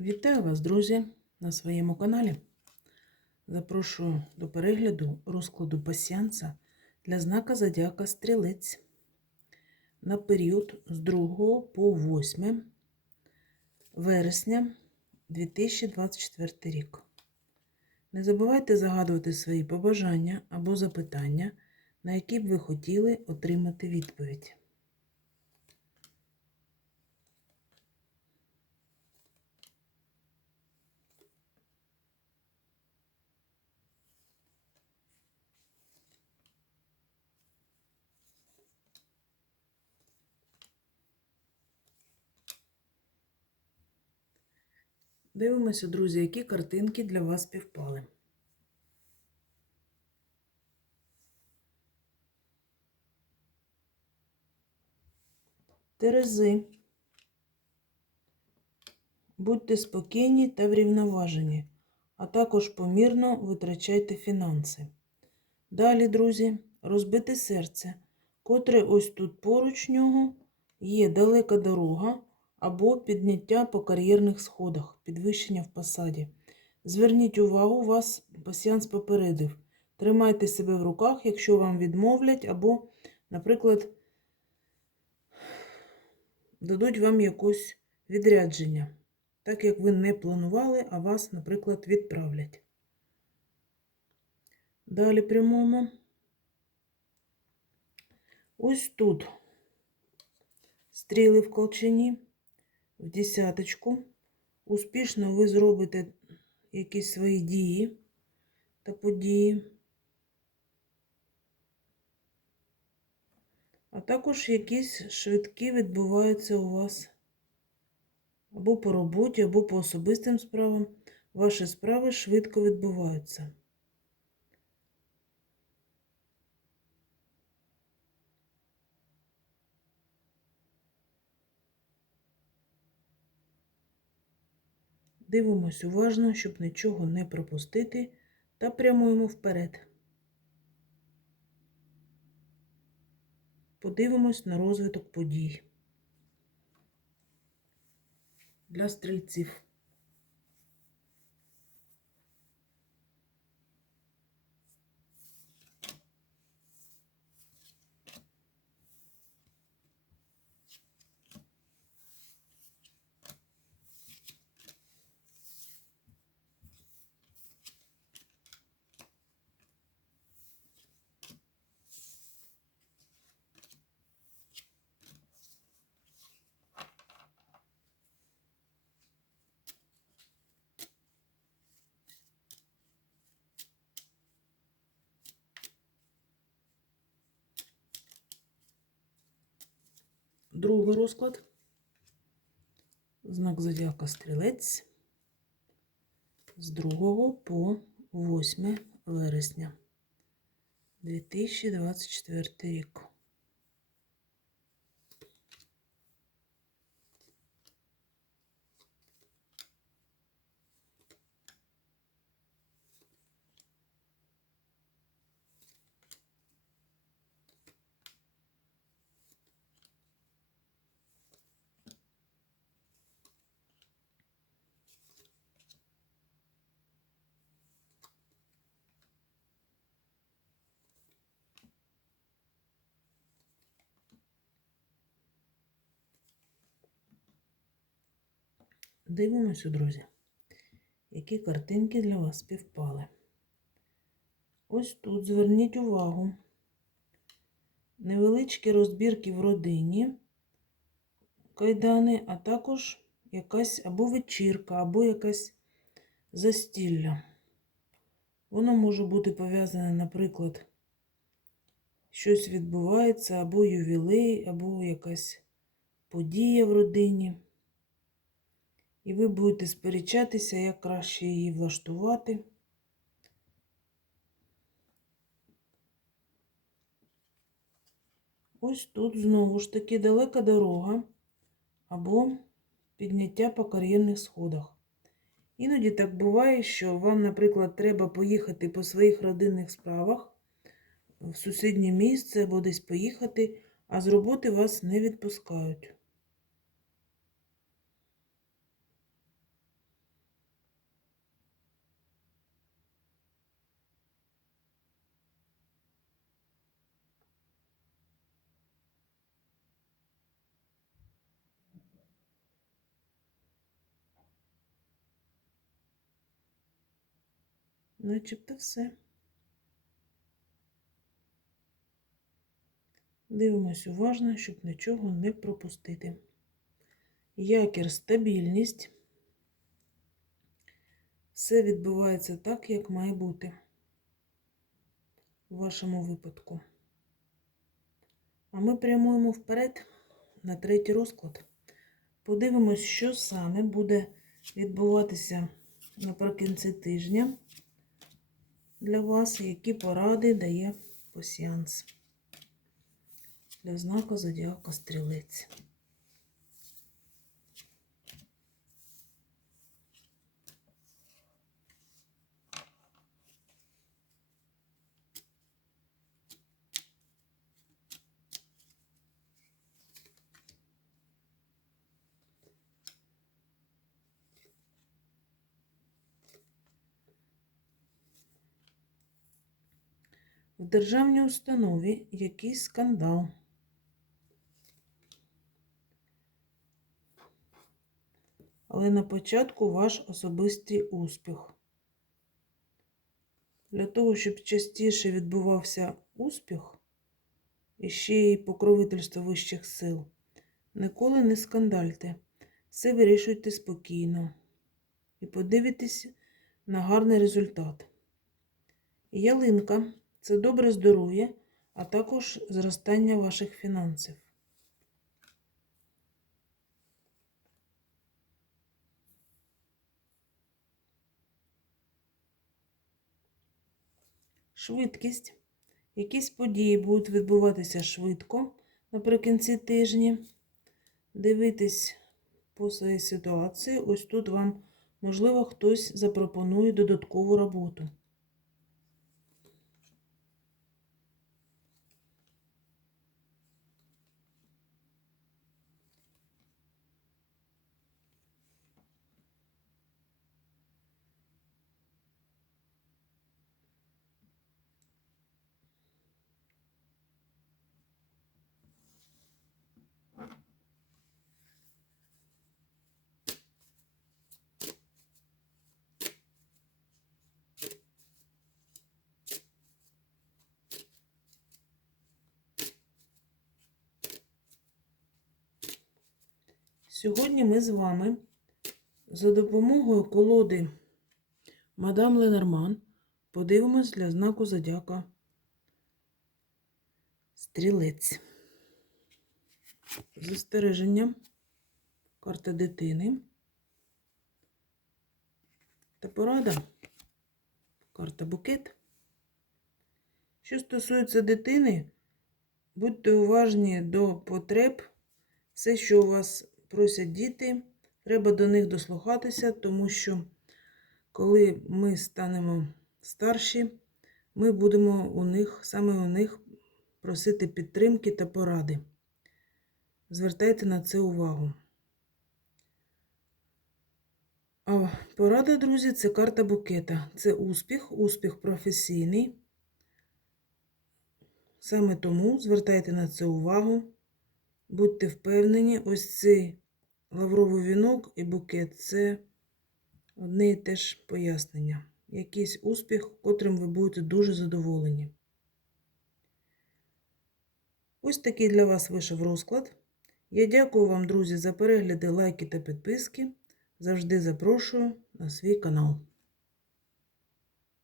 Вітаю вас, друзі, на своєму каналі. Запрошую до перегляду розкладу пасіанса для знака Зодіака Стрілець на період з 2 по 8 вересня 2024 рік. Не забувайте загадувати свої побажання або запитання, на які б ви хотіли отримати відповідь. Дивимося, друзі, які картинки для вас співпали. Терези. Будьте спокійні та врівноважені, а також помірно витрачайте фінанси. Далі, друзі, розбите серце, котре ось тут поруч нього є далека дорога або підняття по кар'єрних сходах, підвищення в посаді. Зверніть увагу, вас пасіанс попередив. Тримайте себе в руках, якщо вам відмовлять, або, наприклад, дадуть вам якось відрядження, так як ви не планували, а вас, наприклад, відправлять. Далі прямуємо. Ось тут стріли в колчані, в десяточку. Успішно ви зробите якісь свої дії та події. А також якісь швидкі відбуваються у вас або по роботі, або по особистим справам. Ваші справи швидко відбуваються. Дивимось уважно, щоб нічого не пропустити, та прямуємо вперед. Подивимось на розвиток подій для стрільців. Другий розклад. Знак зодіака стрілець з 2 по 8 вересня 2024 рік. Дивимося, друзі, які картинки для вас співпали. Ось тут зверніть увагу. Невеличкі розбірки в родині, кайдани, а також якась або вечірка, або якась застілля. Воно може бути пов'язане, наприклад, щось відбувається, або ювілей, або якась подія в родині. І ви будете сперечатися, як краще її влаштувати. Ось тут знову ж таки далека дорога або підняття по кар'єрних сходах. Іноді так буває, що вам, наприклад, треба поїхати по своїх родинних справах в сусіднє місце або десь поїхати, а з роботи вас не відпускають. Начебто все. Дивимось уважно, щоб нічого не пропустити. Якір стабільність. Все відбувається так, як має бути в вашому випадку. А ми прямуємо вперед на третій розклад. Подивимось, що саме буде відбуватися наприкінці тижня для вас, які поради дає пасіанс для знаку Зодіака Стрілець. В державній установі якийсь скандал. Але на початку ваш особистий успіх. Для того, щоб частіше відбувався успіх і ще й покровительство вищих сил, ніколи не скандальте. Все вирішуйте спокійно і подивитесь на гарний результат. Ялинка це добре здоров'я, а також зростання ваших фінансів. Швидкість. Якісь події будуть відбуватися швидко наприкінці тижня. Дивитись по своїй ситуації. Ось тут вам, можливо, хтось запропонує додаткову роботу. Сьогодні ми з вами за допомогою колоди Мадам Ленорман подивимось для знаку Зодіака Стрілець. Застереження, карта дитини та порада, карта букет. Що стосується дитини, будьте уважні до потреб, все, що у вас просять діти, треба до них дослухатися, тому що коли ми станемо старші, ми будемо у них, саме у них просити підтримки та поради. Звертайте на це увагу. А порада, друзі, це карта букета. Це успіх, успіх професійний. Саме тому звертайте на це увагу. Будьте впевнені, ось цей лавровий вінок і букет це одне і те ж пояснення. Якийсь успіх, котрим ви будете дуже задоволені. Ось такий для вас вийшов розклад. Я дякую вам, друзі, за перегляди, лайки та підписки. Завжди запрошую на свій канал.